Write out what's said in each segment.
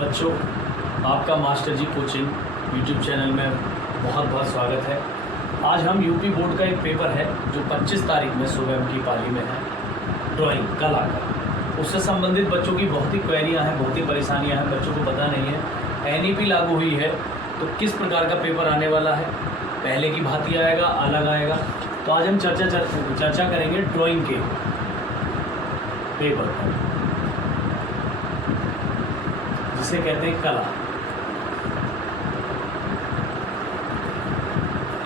बच्चों, आपका मास्टर जी coaching YouTube channel में बहुत बहुत स्वागत है। आज हम यूपी बोर्ड का एक पेपर है जो 25 तारीख में सुबह की पाली में है, ड्राइंग कला का। उससे संबंधित बच्चों की बहुत ही क्वेरियाँ हैं, बहुत ही परेशानियाँ हैं, बच्चों को पता नहीं है। एनईपी लागू हुई है तो किस प्रकार का पेपर आने वाला है, पहले की भांति आएगा, अलग आएगा। तो आज हम चर्चा करेंगे ड्राइंग के पेपर पर, जिसे कहते हैं कला।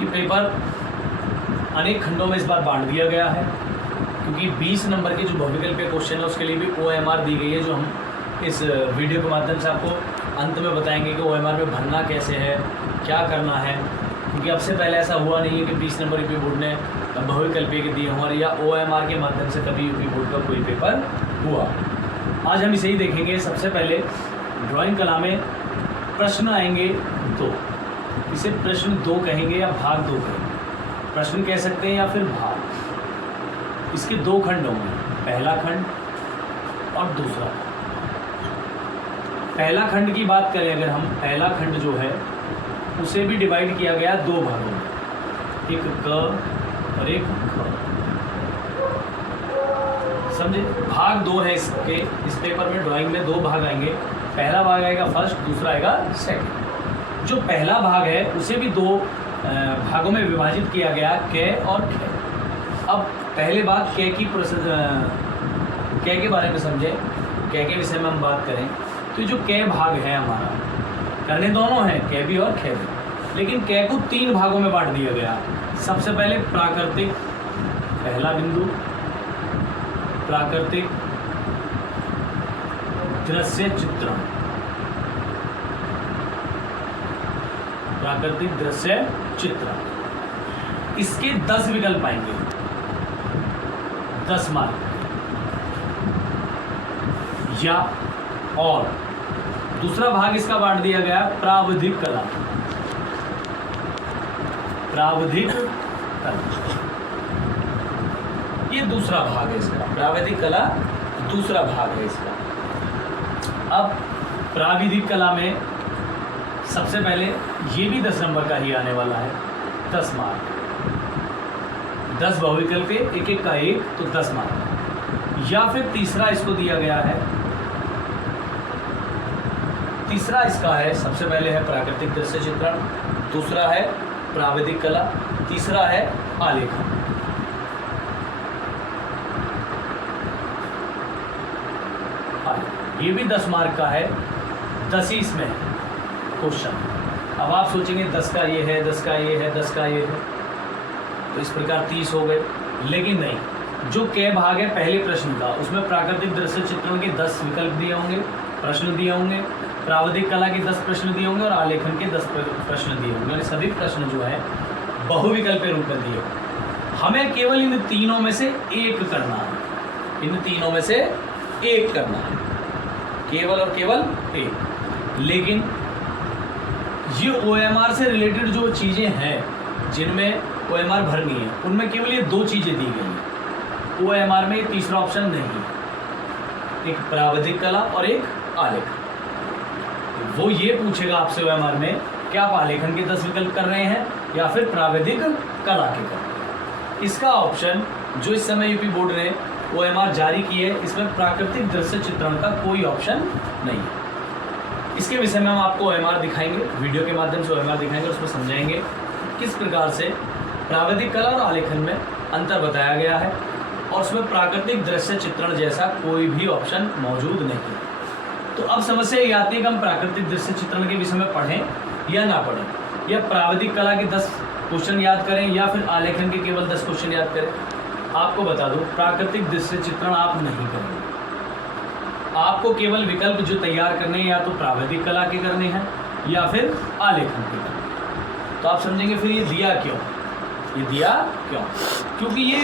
ये पेपर अनेक खंडों में इस बार बांट दिया गया है, क्योंकि 20 नंबर के जो बहुविकल्पीय क्वेश्चन है उसके लिए भी OMR दी गई है, जो हम इस वीडियो के माध्यम से आपको अंत में बताएंगे कि OMR में भरना कैसे है, क्या करना है। क्योंकि अब से पहले ऐसा हुआ नहीं है कि 20 नंबर यूपी बोर्ड ने बहुविकल्पीय के दिए हों या OMR के माध्यम से कभी यूपी बोर्ड का कोई पेपर हुआ। आज हम इसे ही देखेंगे। सबसे पहले ड्राइंग कला में प्रश्न आएंगे दो, इसे प्रश्न 2 कहेंगे या भाग 2 कहेंगे। प्रश्न कह सकते हैं या फिर भाग। इसके 2 खंड होंगे, पहला खंड और दूसरा। पहला खंड की बात करें अगर हम, पहला खंड जो है उसे भी डिवाइड किया गया 2 भागों में, एक क और एक ख। समझे? भाग 2 है इसके। इस पेपर में ड्राइंग में 2 भाग आएंगे। पहला भाग आएगा फर्स्ट, दूसरा आएगा सेकंड। जो पहला भाग है उसे भी 2 भागों में विभाजित किया गया, क और ख। अब पहले बात क के बारे में समझे। क के विषय में हम बात करें तो जो क भाग है हमारा, करने दोनों हैं, क भी और ख भी, लेकिन क को 3 भागों में बांट दिया गया। सबसे पहले प्राकृतिक, पहला बिंदु प्राकृतिक दृश्य चित्रण, प्राकृतिक दृश्य चित्रण। इसके 10 विकल्प आएंगे, 10 मार्क या और। दूसरा भाग इसका बांट दिया गया प्राविधिक कला, प्राविधिक कला, ये दूसरा भाग है इसका। प्राविधिक कला दूसरा भाग है इसका। अब प्राविधिक कला में सबसे पहले ये भी 10 नंबर का ही आने वाला है, 10 मार्क, 10 बहुविकल्पीय, एक एक का 1, तो 10 मार्क। या फिर तीसरा इसको दिया गया है, तीसरा इसका है, सबसे पहले है प्राकृतिक दृश्य चित्रण, दूसरा है प्राविधिक कला, तीसरा है आलेखन। ये भी 10 मार्क का है, 10 ही इसमें क्वेश्चन। अब आप सोचेंगे 10 का ये है, 10 का ये है, 10 का ये है, तो इस प्रकार 30 हो गए। लेकिन नहीं, जो क भाग है पहले प्रश्न का, उसमें प्राकृतिक दृश्य चित्रण के 10 विकल्प दिए होंगे, प्रश्न दिए होंगे, प्राविधिक कला के 10 प्रश्न दिए होंगे और आलेखन के 10 प्रश्न दिए होंगे। सभी प्रश्न जो है बहुविकल्पीय रूप में दिए होंगे। हमें केवल इन तीनों में से एक करना है, इन तीनों में से एक करना है, केवल और केवल एक। लेकिन ये OMR से रिलेटेड जो चीज़ें हैं जिनमें OMR भरनी है, उनमें केवल ये 2 चीज़ें दी गई हैं। OMR में तीसरा ऑप्शन नहीं है, एक प्राविधिक कला और एक आलेखन। वो ये पूछेगा आपसे OMR में, क्या आप आलेखन के 10 विकल्प कर रहे हैं या फिर प्राविधिक कला के कर रहे हैं। इसका ऑप्शन जो इस समय यूपी बोर्ड ने OMR जारी की है, इसमें प्राकृतिक दृश्य चित्रण का कोई ऑप्शन नहीं है। इसके विषय में हम आपको OMR दिखाएंगे, वीडियो के माध्यम से OMR दिखाएंगे, उसमें समझाएंगे किस प्रकार से प्राविधिक कला और आलेखन में अंतर बताया गया है, और उसमें प्राकृतिक दृश्य चित्रण जैसा कोई भी ऑप्शन मौजूद नहीं है। तो अब समस्या ये आती है कि हम प्राकृतिक दृश्य चित्रण के विषय में पढ़ें या ना पढ़ें, या प्राविधिक कला के 10 क्वेश्चन याद करें या फिर आलेखन के केवल 10 क्वेश्चन याद करें। आपको बता दूं, प्राकृतिक दृश्य चित्रण आप नहीं करेंगे। आपको केवल विकल्प जो तैयार करने हैं या तो प्राविधिक कला के करने हैं या फिर आलेखन के करने हैं। तो आप समझेंगे फिर ये दिया क्यों, ये दिया क्यों? क्योंकि ये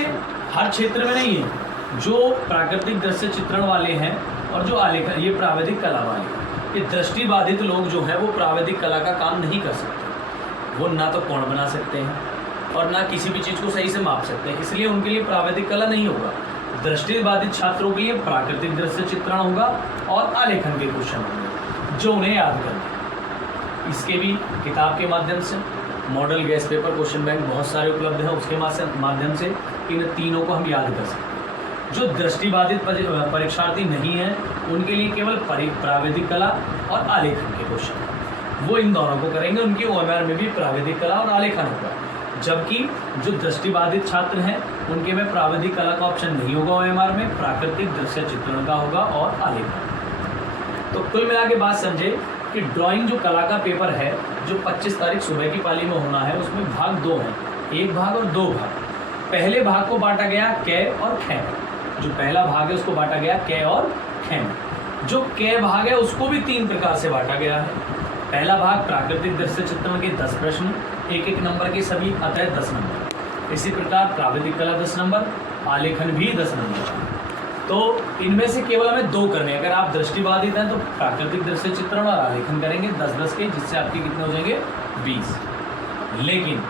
हर क्षेत्र में नहीं है। जो प्राकृतिक दृश्य चित्रण वाले हैं और जो आलेखन, ये प्राविधिक कला वाले हैं, ये दृष्टिबाधित लोग जो हैं वो प्राविधिक कला का काम नहीं कर सकते। वो ना तो कोण बना सकते हैं और ना किसी भी चीज़ को सही से माप सकते हैं, इसलिए उनके लिए प्राविधिक कला नहीं होगा। दृष्टिबाधित छात्रों के लिए प्राकृतिक दृश्य चित्रण होगा और आलेखन के क्वेश्चन होंगे। जो उन्हें याद करना है। इसके भी किताब के माध्यम से, model gas paper question bank बहुत सारे उपलब्ध हैं, उसके माध्यम से इन तीनों को हम याद कर सकते हैं। जो दृष्टिबाधित परीक्षार्थी नहीं हैं उनके लिए केवल प्राविधिक कला और आलेखन के क्वेश्चन, वो इन दोनों को करेंगे। उनकी OMR में भी प्राविधिक कला और आलेखन होगा, जबकि जो दृष्टिबाधित छात्र हैं उनके में प्राविधिक कला का ऑप्शन नहीं होगा OMR में, प्राकृतिक दृश्य चित्रण का होगा और आलेखन। तो कुल मिला के बात समझे कि ड्राइंग जो कला का पेपर है जो 25 तारीख सुबह की पाली में होना है, उसमें भाग 2 हैं, एक भाग और 2 भाग। पहले भाग को बांटा गया कै और खै, जो पहला भाग है उसको बांटा गया कै और खै। जो कै भाग है उसको भी 3 प्रकार से बांटा गया है। पहला भाग प्राकृतिक दृश्य चित्रण के 10 प्रश्न, एक नंबर के सभी, अतः 10 नंबर। इसी प्रकार प्राविधिक कला 10 नंबर, आलेखन भी 10 नंबर। तो इनमें से केवल हमें 2 करने हैं। अगर आप दृष्टिबाधित हैं तो प्राकृतिक दृश्य चित्रण और आलेखन करेंगे 10-10 के, जिससे आपके कितने हो जाएंगे 20। लेकिन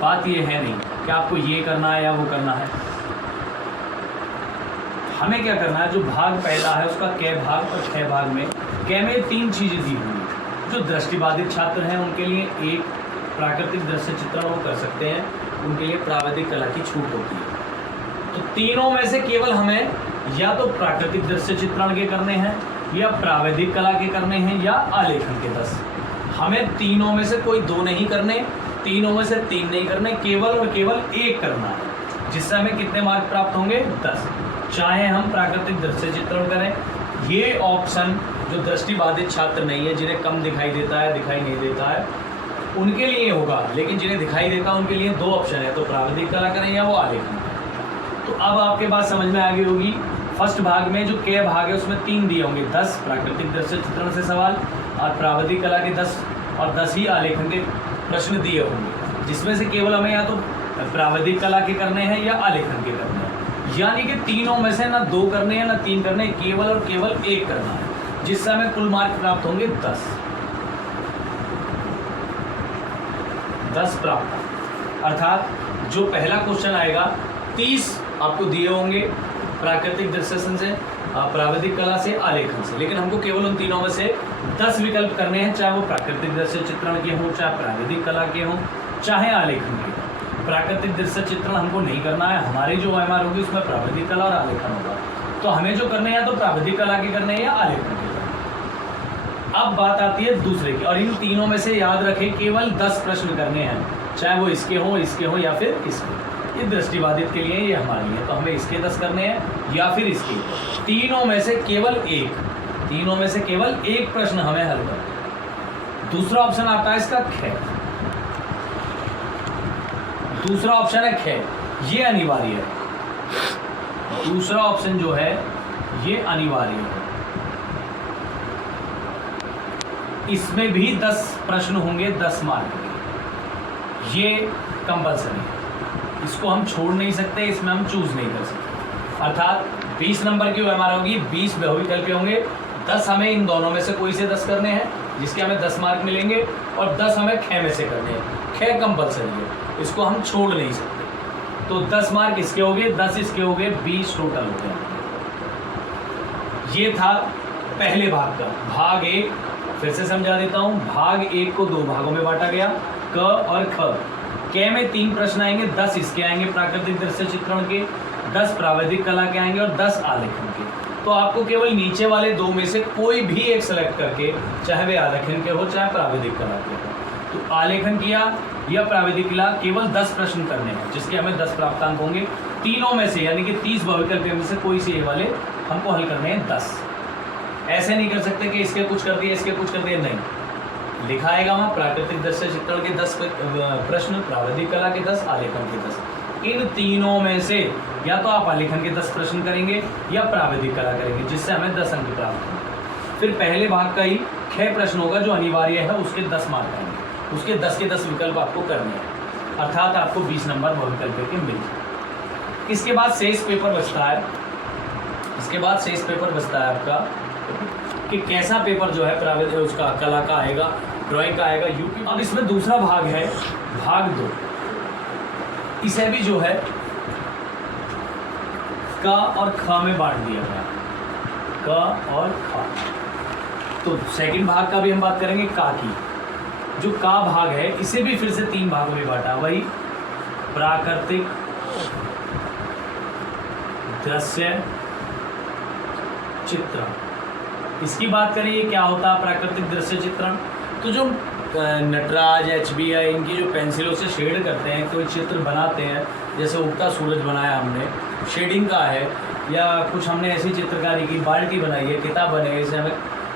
बात ये है नहीं कि आपको ये करना है या वो करना है। हमें क्या करना है, जो भाग पहला है उसका कै भाग और खै भाग में, कै में 3 चीज़ें दी हुई हैं। जो दृष्टिबाधित छात्र हैं उनके लिए एक प्राकृतिक दृश्य चित्रण वो कर सकते हैं, उनके लिए प्राविधिक कला की छूट होती है। तो तीनों में से केवल हमें या तो प्राकृतिक दृश्य चित्रण के करने हैं, या प्राविधिक कला के करने हैं, या आलेखन के 10। हमें तीनों में से कोई 2 नहीं करने, तीनों में से 3 नहीं करने, केवल और केवल एक करना है, जिससे हमें कितने मार्क प्राप्त होंगे 10। चाहे हम प्राकृतिक दृश्य चित्रण करें, ये ऑप्शन जो दृष्टिबाधित छात्र नहीं है, जिन्हें कम दिखाई देता है, दिखाई नहीं देता है, उनके लिए होगा। लेकिन जिन्हें दिखाई देता है उनके लिए 2 ऑप्शन है, तो प्राविधिक कला करें या वो आलेखन। तो अब आपके बात समझ में आ गई होगी। फर्स्ट भाग में जो कै भाग है उसमें 3 दिए होंगे, 10 प्राकृतिक दृश्य चित्रण से सवाल और प्राविधिक कला के 10 और 10 ही आलेखन के प्रश्न दिए होंगे, जिसमें से केवल हमें या तो प्राविधिक कला के करने हैं या आलेखन के करने हैं। यानी कि तीनों में से ना 2 करने हैं ना 3 करने हैं, केवल और केवल एक करना है, जिससे हमें कुल मार्क प्राप्त होंगे 10 प्राप्त। अर्थात जो पहला क्वेश्चन आएगा 30 आपको दिए होंगे प्राकृतिक दृश्य से, प्राविधिक कला से, आलेखन से, लेकिन हमको केवल उन तीनों में से 10 विकल्प करने हैं, चाहे वो प्राकृतिक दृश्य चित्रण के हों, चाहे प्राविधिक कला के हों, चाहे आलेखन के। प्राकृतिक दृश्य चित्रण हमको नहीं करना है, हमारी जो OMR होगी उसमें प्राविधिक कला और आलेखन होगा। तो हमें जो करने हैं तो प्राविधिक कला के करने हैं या आलेखन के करने। अब बात आती है दूसरे की, और इन तीनों में से याद रखें केवल 10 प्रश्न करने हैं, चाहे वो इसके हों या फिर इसके। ये दृष्टिबाधित के लिए, ये हमारी है, तो हमें इसके 10 करने हैं या फिर इसके। तीनों में से केवल एक प्रश्न हमें हल करना। दूसरा ऑप्शन आता है इसका खै। दूसरा ऑप्शन है खै, ये अनिवार्य है। दूसरा ऑप्शन जो है ये अनिवार्य है। इसमें भी 10 प्रश्न होंगे 10 मार्क के, ये कंपल्सरी है, इसको हम छोड़ नहीं सकते, इसमें हम चूज नहीं कर सकते। अर्थात 20 नंबर की OMR होगी, 20 बहुविकल्पी होंगे, 10 हमें इन दोनों में से कोई से 10 करने हैं, जिसके हमें 10 मार्क मिलेंगे, और 10 हमें खै में से करने हैं। खै कंपल्सरी है, इसको हम छोड़ नहीं सकते। तो 10 मार्क इसके हो गए, 10 इसके हो गए, 20 टोटल हो गए। ये था पहले भाग का। भाग 1 फिर से समझा देता हूँ। भाग 1 को 2 भागों में बांटा गया, क और ख। कै में 3 प्रश्न आएंगे, 10 इसके आएंगे प्राकृतिक दृश्य चित्रण के, 10 प्राविधिक कला के आएंगे और 10 आलेखन के। तो आपको केवल नीचे वाले 2 में से कोई भी एक सेलेक्ट करके, चाहे वे आलेखन के हो चाहे प्राविधिक कला के हो, तो आलेखन किया या प्राविधिक कला, केवल 10 प्रश्न करने हैं, जिसके हमें 10 प्राप्तांक होंगे। तीनों में से यानी कि 30 बहुविकल्प में से कोई से ये वाले हमको हल करने हैं 10। ऐसे नहीं कर सकते कि इसके कुछ कर दिए इसके कुछ कर दिए, नहीं। लिखा आएगा वहाँ प्राकृतिक दृश्य चित्रण के 10 प्रश्न, प्राविधिक कला के 10, आलेखन के 10। इन तीनों में से या तो आप आलेखन के 10 प्रश्न करेंगे या प्राविधिक कला करेंगे, जिससे हमें 10 अंक प्राप्त होंगे। फिर पहले भाग का ही खै प्रश्न होगा जो अनिवार्य है, उसके 10 मार्क आएंगे, उसके 10 के 10 विकल्प आपको करने हैं, अर्थात आपको 20 नंबर बहुविकल्प के मिल जाए। इसके बाद शेष पेपर बचता है। इसके बाद शेष पेपर बचता है आपका कि कैसा पेपर जो है प्राइवेट उसका कला का आएगा, ड्राइंग का आएगा, यूपी। अब इसमें दूसरा भाग है, भाग 2। इसे भी जो है क और ख में बांट दिया गया, क और ख। तो सेकंड भाग का भी हम बात करेंगे का की। जो का भाग है इसे भी फिर से 3 भागों में बांटा, वही प्राकृतिक दृश्य चित्रण। इसकी बात करें ये क्या होता है प्राकृतिक दृश्य चित्रण। तो जो नटराज, HB इनकी जो पेंसिलों से शेड करते हैं, कोई चित्र बनाते हैं, जैसे उगता सूरज बनाया हमने, शेडिंग का है, या कुछ हमने ऐसी चित्रकारी की, बाल्टी बनाई है, किताब बने है, इसे हमें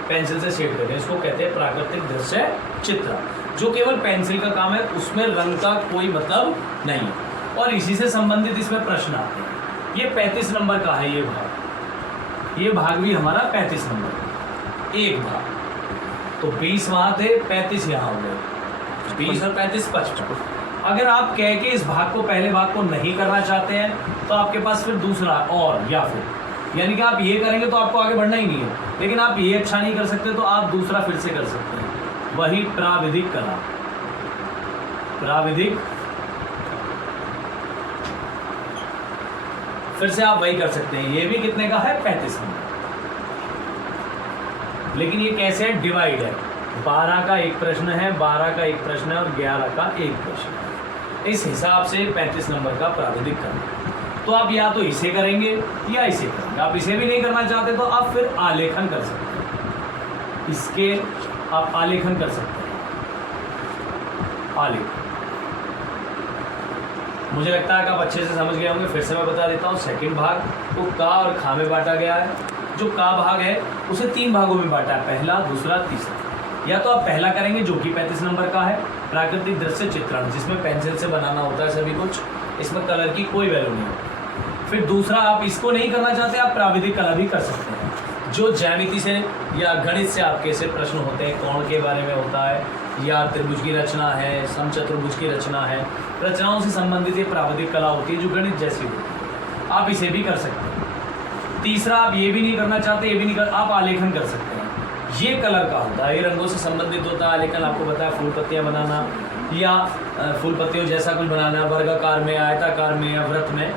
पेंसिल से शेड करते हैं, इसको कहते हैं प्राकृतिक दृश्य चित्र। जो केवल पेंसिल का काम है, उसमें रंग का कोई मतलब नहीं है। और इसी से संबंधित इसमें प्रश्न आते हैं। ये 35 नंबर का है ये भाग भी हमारा 35 नंबर एक भाग। तो 20 वहाँ थे, 35 यहाँ हो गए, 20 और 35 55। अगर आप कह के इस भाग को, पहले भाग को नहीं करना चाहते हैं, तो आपके पास फिर दूसरा और या फिर, यानी कि आप ये करेंगे तो आपको आगे बढ़ना ही नहीं है, लेकिन आप ये अच्छा नहीं कर सकते तो आप दूसरा फिर से कर सकते हैं, वही प्राविधिक कला। प्राविधिक फिर से आप वही कर सकते हैं। ये भी कितने का है 35 नंबर, लेकिन ये कैसे है, डिवाइड है। 12 का एक प्रश्न है, 12 का एक प्रश्न है और 11 का एक प्रश्न है। इस हिसाब से 35 नंबर का प्राविधिक करना। तो आप या तो इसे करेंगे या इसे करेंगे। आप इसे भी नहीं करना चाहते तो आप फिर आलेखन कर सकते हैं, इसके आप आलेखन कर सकते हैं। आलेखन मुझे लगता है कि आप अच्छे से समझ गए होंगे। फिर से मैं बता देता हूँ। सेकंड भाग को का और खा में बांटा गया है। जो का भाग है उसे 3 भागों में बांटा है, पहला, दूसरा, तीसरा। या तो आप पहला करेंगे जो कि 35 नंबर का है, प्राकृतिक दृश्य चित्रण, जिसमें पेंसिल से बनाना होता है सभी कुछ, इसमें कलर की कोई वैल्यू नहीं होती। फिर दूसरा, आप इसको नहीं करना चाहते, आप प्राविधिक कला भी कर सकते हैं, जो ज्यामिति से या गणित से आपके से प्रश्न होते हैं, कोण के बारे में होता है, या त्रिभुज की रचना है, समचतुर्भुज की रचना है, रचनाओं से संबंधित ये प्राविधिक कला होती है जो गणित जैसी होती है। आप इसे भी कर सकते हैं। तीसरा, आप ये भी नहीं करना चाहते, ये भी नहीं कर, आप आलेखन कर सकते हैं। ये कलर का होता है, ये रंगों से संबंधित होता है। आलेखन आपको बताया, फूल पत्तियाँ बनाना या फूल पत्तियों जैसा कुछ बनाना, वर्गाकार में, आयताकार में या वृत्त में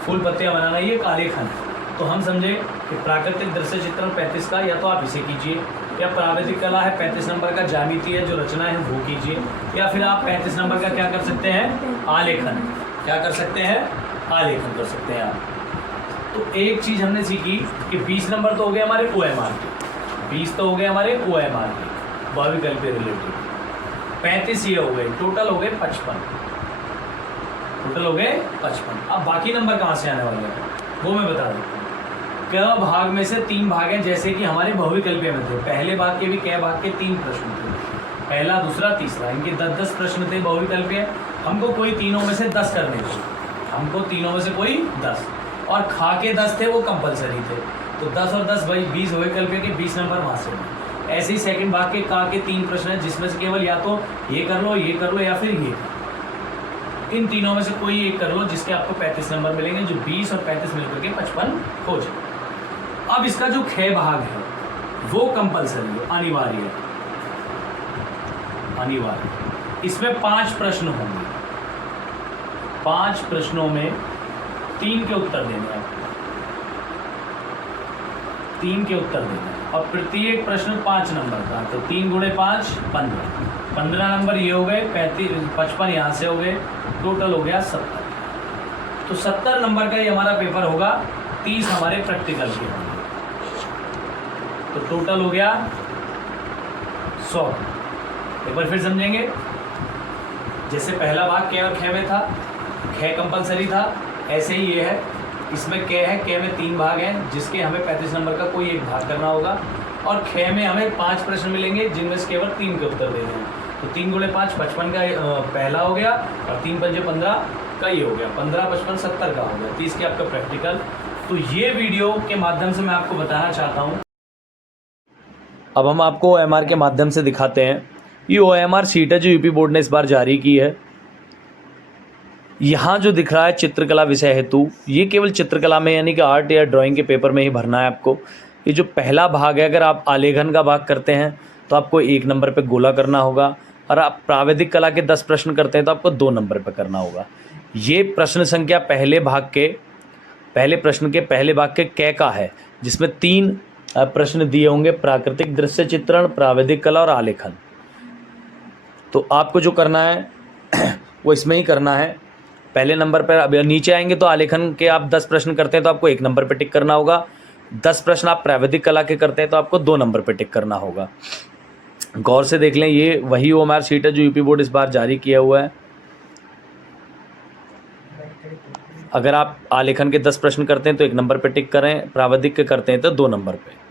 फूल पत्तियाँ बनाना, ये एक आलेखन है। तो हम समझे कि प्राकृतिक दृश्य चित्रण 35 का, या तो आप इसे कीजिए, या प्राविधिक कला है 35 नंबर का, ज्यामिति है जो रचना है वो कीजिए, या फिर आप 35 नंबर का क्या कर सकते हैं, आलेखन। क्या कर सकते हैं, आलेखन कर सकते हैं आप। तो एक चीज़ हमने सीखी कि 20 नंबर तो हो गए हमारे OMR के, 20 तो हो गए हमारे OMR के, भाविकल्प के रिलेटेड। 35 ये हो गए, टोटल हो गए 55, टोटल हो गए 55। अब बाकी नंबर कहाँ से आने वाले हैं वो मैं बता देता हूँ। क भाग में से 3 भाग हैं, जैसे कि हमारे बहुविकल्पीय में थे। पहले भाग के भी क भाग के 3 प्रश्न थे, पहला, दूसरा, तीसरा। इनके 10-10 प्रश्न थे बहुविकल्पीय। हमको कोई तीनों में से 10 करने थे, हमको तीनों में से कोई 10, और खा के 10 थे वो कंपलसरी थे। तो 10 और 10 भाई 20 बहुविकल्पीय के 20 नंबर वहाँ से हैं। ऐसे ही सेकंड भाग के का के 3 प्रश्न हैं, जिसमें से केवल या तो ये कर लो, ये कर लो, या फिर ये। इन तीनों में से कोई एक कर लो, जिसके आपको 35 नंबर मिलेंगे, जो 20 और 35 मिलकर के 55 हो जाए। अब इसका जो ख भाग है वो कंपलसरी है, अनिवार्य है, अनिवार्य। इसमें 5 प्रश्न होंगे, 5 प्रश्नों में 3 के उत्तर देने हैं, 3 के उत्तर देने हैं, और प्रत्येक प्रश्न 5 नंबर का। तो 3 गुणे 5 15, 15 नंबर ये हो गए, 55 यहाँ से हो गए, टोटल हो गया 70। तो 70 नंबर का ये हमारा पेपर होगा, 30 हमारे प्रैक्टिकल के होंगे, तो टोटल हो गया 100। एक बार फिर समझेंगे। जैसे पहला भाग क और ख में था, ख कंपलसरी था, ऐसे ही ये है। इसमें क है, क में 3 भाग हैं, जिसके हमें 35 नंबर का कोई एक भाग करना होगा, और ख में हमें 5 प्रश्न मिलेंगे, जिनमें से केवल 3 के उत्तर देने हैं। तो 3 गुणे 5 55 का पहला हो गया, और 3 पंजे 15 का ये हो गया, 15 55 70 का हो गया, 30 के आपका प्रैक्टिकल। तो ये वीडियो के माध्यम से मैं आपको बताना चाहता हूँ। अब हम आपको OMR के माध्यम से दिखाते हैं। ये OMR शीट है जो यूपी बोर्ड ने इस बार जारी की है। यहाँ जो दिख रहा है चित्रकला विषय हेतु, ये केवल चित्रकला में यानी कि आर्ट या ड्राइंग के पेपर में ही भरना है आपको। ये जो पहला भाग है, अगर आप आलेखन का भाग करते हैं तो आपको 1 नंबर पे गोला करना होगा, और आप प्राविधिक कला के 10 प्रश्न करते हैं तो आपको 2 नंबर पे करना होगा। ये प्रश्न संख्या पहले प्रश्न के पहले भाग के क का है, जिसमें 3 प्रश्न दिए होंगे प्राकृतिक दृश्य चित्रण, प्राविधिक कला और आलेखन। तो आपको जो करना है वो इसमें ही करना है। पहले नंबर पर अब नीचे आएंगे तो आलेखन के आप 10 प्रश्न करते हैं तो आपको 1 नंबर पे टिक करना होगा। 10 प्रश्न आप प्राविधिक कला के करते हैं तो आपको 2 नंबर पे टिक करना होगा। गौर से देख लें, ये वही ओएमआर शीट है जो यूपी बोर्ड इस बार जारी किया हुआ है। अगर आप आलेखन के 10 प्रश्न करते हैं तो 1 नंबर पे टिक करें, प्राविधिक के करते हैं तो 2 नंबर पे।